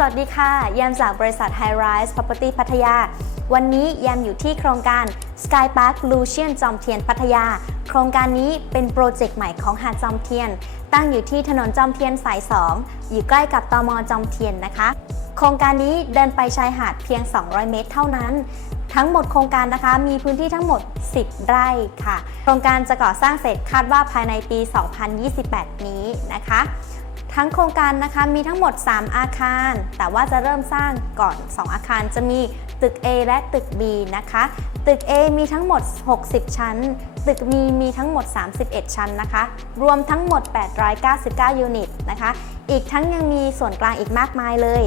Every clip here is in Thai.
สวัสดีค่ะแยมจากบริษัท High Rise Property พัทยา วันนี้แยมอยู่ที่โครงการ Sky Park Lucian จอมเทียนพัทยา โครงการนี้เป็นโปรเจกต์ใหม่ของหาดจอมเทียน ตั้งอยู่ที่ถนนจอมเทียนสาย 2 อยู่ใกล้กับตมจอมเทียนนะคะ โครงการนี้เดินไปชายหาดเพียง 200 เมตรเท่านั้น ทั้งหมดโครงการนะคะมีพื้นที่ทั้งหมด 10 ไร่ค่ะ โครงการจะก่อสร้างเสร็จคาดว่าภายในปี 2028 นี้นะคะ ทั้งโครงการนะคะมีทั้งหมด 3 อาคาร แต่ว่าจะเริ่มสร้างก่อน 2 อาคารจะมีตึก A และตึก B นะคะ ตึก A มีทั้งหมด 60 ชั้น ตึก B มีทั้งหมด 31 ชั้นนะคะ รวมทั้งหมด 899 ยูนิตนะคะ อีกทั้งยังมีส่วนกลางอีกมากมายเลย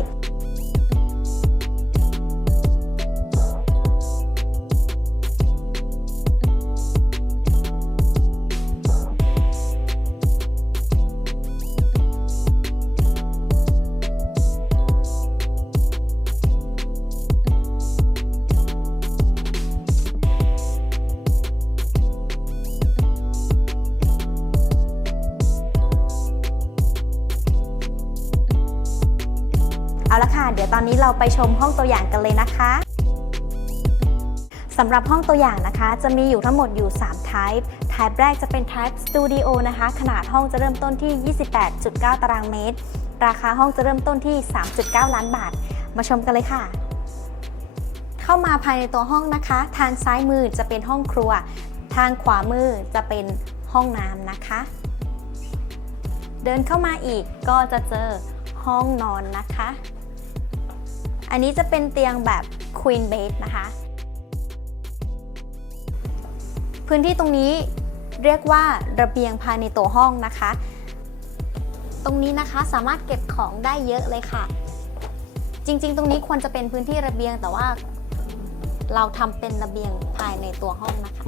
เดี๋ยวตอนนี้เราไปชมห้องตัวอย่างกันเลยนะคะสำหรับห้องตัวอย่างนะคะ จะมีอยู่ทั้งหมดอยู่ 3 type type แรกจะเป็น type studio นะคะ ขนาดห้องจะเริ่มต้นที่ 28.9 ตารางเมตร ราคาห้องจะเริ่มต้นที่ 3.9 ล้านบาท มาชมกันเลยค่ะ เข้ามาภายในตัวห้องนะคะ ทางซ้ายมือจะเป็นห้องครัว ทางขวามือจะเป็นห้องน้ำนะคะ เดินเข้ามาอีกก็จะเจอห้องนอนนะคะ อันนี้จะเป็นเตียงแบบ Queen Bed นะคะ พื้นที่ตรงนี้เรียกว่าระเบียงภายในตัวห้องนะคะ ตรงนี้นะคะสามารถเก็บของได้เยอะเลยค่ะ จริงๆ ตรงนี้ควรจะเป็นพื้นที่ระเบียงแต่ว่าเราทำเป็นระเบียงภายในตัวห้องนะคะ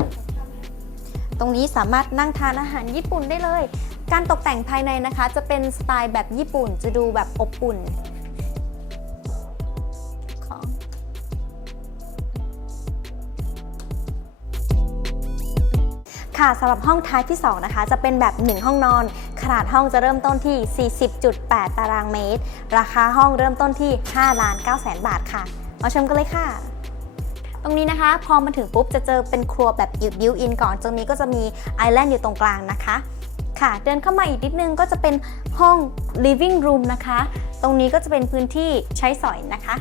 ตรงนี้สามารถนั่งทานอาหารญี่ปุ่นได้เลย การตกแต่งภายในนะคะ จะเป็นสไตล์แบบญี่ปุ่น จะดูแบบอบอุ่น ค่ะสำหรับห้องท้ายที่ 2 นะคะ จะเป็นแบบ 1 ห้องนอน ขนาดห้องจะเริ่มต้นที่ 40.8 ตารางเมตร ราคาห้องเริ่มต้นที่5ล้าน9แสนบาทค่ะ มาชมกันเลยค่ะ ตรงนี้นะคะ พอมาถึงปุ๊บจะเจอเป็นครัวแบบบิวอินก่อนตรงนี้ก็จะมีไอแลนด์อยู่ตรงกลางนะคะ ค่ะ เดินเข้ามาอีกนิดนึงก็จะเป็นห้อง living room นะคะ ตรงนี้ก็จะเป็นพื้นที่ใช้สอยนะคะ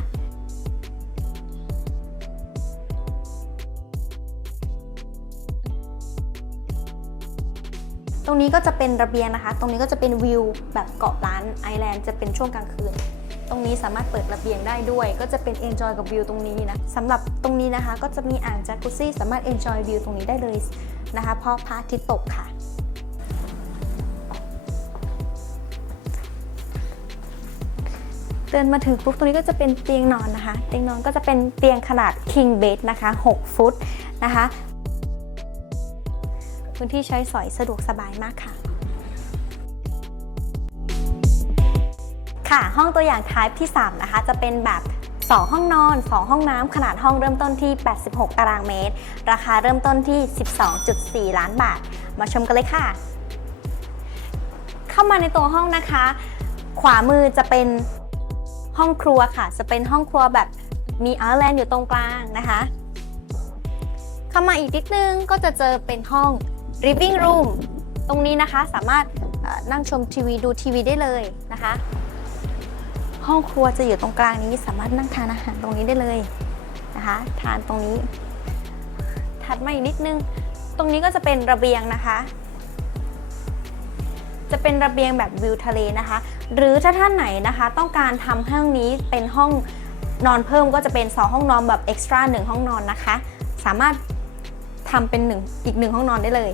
ตรงนี้ก็จะเป็นระเบียงนะคะ ตรงนี้ก็จะเป็นวิวแบบเกาะล้านไอแลนด์จะเป็นช่วงกลางคืน ตรงนี้สามารถเปิดระเบียงได้ด้วย ก็จะเป็น enjoy กับวิวตรงนี้นะสำหรับตรงนี้นะคะ ก็จะมีอ่างจากุซี่สามารถ enjoy วิวตรงนี้ได้เลยนะคะ เพราะพระอาทิตย์ตกค่ะเดินมาถึงปุ๊บตรงนี้ก็จะเป็นเตียงนอนนะคะ เตียงนอนก็จะเป็นเตียงขนาด king bed นะคะ 6 ฟุตนะคะ พื้นที่ใช้สอยสะดวกสบายมากค่ะค่ะ ห้องตัวอย่าง type ที่ 3 นะคะ จะเป็นแบบ 2 ห้องนอน 2 ห้องน้ำ ขนาดห้องเริ่มต้นที่ 86 ตารางเมตร ราคาเริ่มต้นที่ 12.4 ล้านบาท มาชมกันเลยค่ะ เข้ามาในตัวห้องนะคะ ขวามือจะเป็นห้องครัวค่ะ จะเป็นห้องครัวแบบมีอาร์แลนด์อยู่ตรงกลางนะคะ เข้ามาอีกนิดนึงก็จะเจอเป็นห้อง living room ตรงนี้นะคะสามารถนั่งชมทีวีดูทีวีได้เลยนะคะ ห้องครัวจะอยู่ตรงกลางนี้สามารถนั่งทานอาหารตรงนี้ได้เลยนะคะ ทานตรงนี้ ถัดมาอีกนิดนึง ตรงนี้ก็จะเป็นระเบียงนะคะ จะเป็นระเบียงแบบวิวทะเลนะคะ หรือถ้าท่านไหนนะคะ ต้องการทำห้องนี้เป็นห้องนอนเพิ่มก็จะเป็น 2 ห้องนอนแบบเอ็กซ์ตร้าหห้องนอนนะคะ สามารถ ทำเป็นหนึ่งอีกหนึ่งห้องนอนได้เลย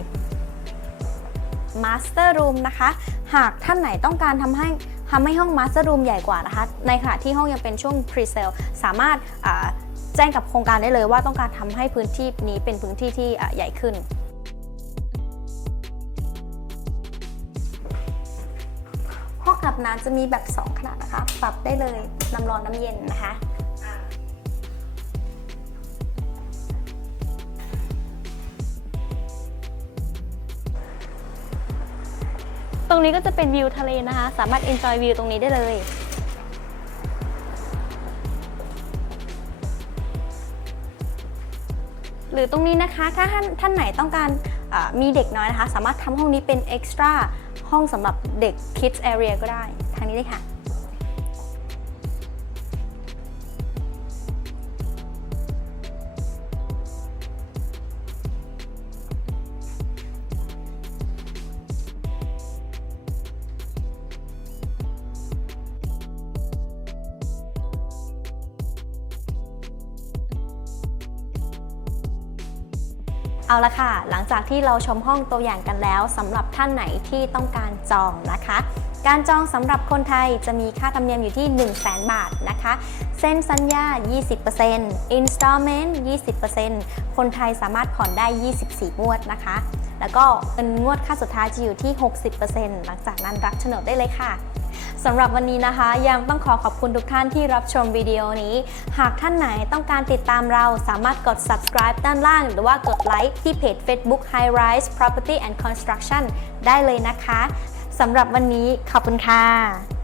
Master Room นะคะ หากท่านไหนต้องการทำให้ทำให้ห้อง Master Room ใหญ่กว่านะคะ ในขณะที่ห้องยังเป็นช่วง Pre-sale สามารถแจ้งกับโครงการได้เลยว่าต้องการทำให้พื้นที่นี้เป็นพื้นที่ที่ใหญ่ขึ้นห้องอาบน้ำจะมีแบบ 2 ขนาดนะคะ ปรับได้เลยน้ำร้อนน้ำเย็นนะคะ ตรงนี้ก็จะเป็นวิวทะเลนะคะ สามารถ enjoy วิวตรงนี้ได้เลย หรือตรงนี้นะคะถ้าท่านไหนต้องการมีเด็กน้อยนะคะ สามารถทำห้องนี้เป็น extra ห้องสำหรับเด็ก kids area ก็ได้ ทางนี้เลยค่ะ เอาละค่ะ หลังจากที่เราชมห้องตัวอย่างกันแล้วสำหรับท่านไหนที่ต้องการจองนะคะ การจองสำหรับคนไทยจะมีค่าธรรมเนียมอยู่ที่ 1 0 0 0 0 0บาทนะคะเซ็นสัญญา 20% installment 20%คนไทยสามารถผ่อนได้ 24 งวดนะคะ แล้วก็เงินงวดค่าสุดท้ายจะอยู่ที่ 60%หลังจากนั้นรับโฉนดได้เลยค่ะ สำหรับวันนี้นะคะ ยังต้องขอขอบคุณทุกท่านที่รับชมวิดีโอนี้ หากท่านไหนต้องการติดตามเราสามารถกด subscribe ด้านล่าง หรือว่ากดไลค์ที่เพจ Facebook High Rise Property and Construction ได้เลยนะคะสำหรับวันนี้ขอบคุณค่ะ